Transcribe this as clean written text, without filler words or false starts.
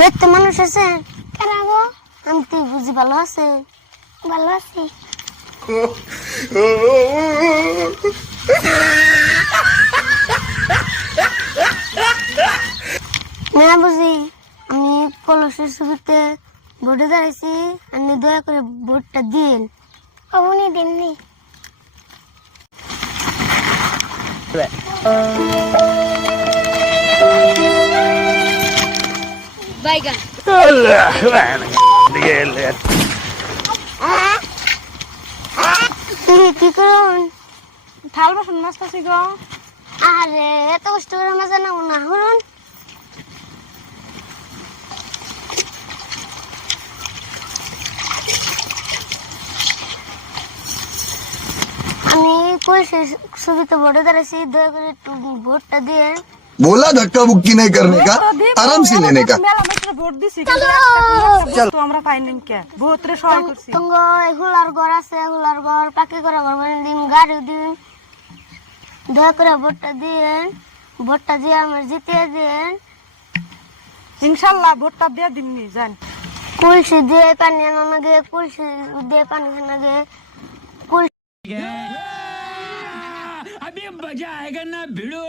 দেখতে মানুষ আছে কেন গো? আমি তুই বুঝি ভালো আছে ভালো আছি। না বুঝি আমি কলসের ছবিতে ভোটে দাঁড়াইছি আপনি দয়া করে ভোটটা দিন অবনি দিননি। বাইগান কি করুন থাল বাসন মাজতেছি গো। আরে এত কষ্ট করে মজা না না হরুন আমি কলসের ছবিতে ভোটে দাঁড়াইছি দয়া করে একটু ভোটটা দিয়ে बोला धक्का बुक्की नहीं करने का, आराम से लेने का। মেলা মাত্র ভোট দিছি তো আমরা পাইনি কে ভোট রে সহায় করছি। তঙ্গ হুলার ঘর আছে হুলার ঘর পাকি করে ঘর বানিয়ে দিন গাড়ি দিন দয়া করে ভোটটা দিয়ে আমার জিতিয়ে দিন ইনশাআল্লাহ ভোটটা দিয়ে দিননি জান। কলসি দিয়ে পানি আনা লাগে কলসি দিয়ে পানি খানা লাগে अभी मजा आएगा ना भिड़ो।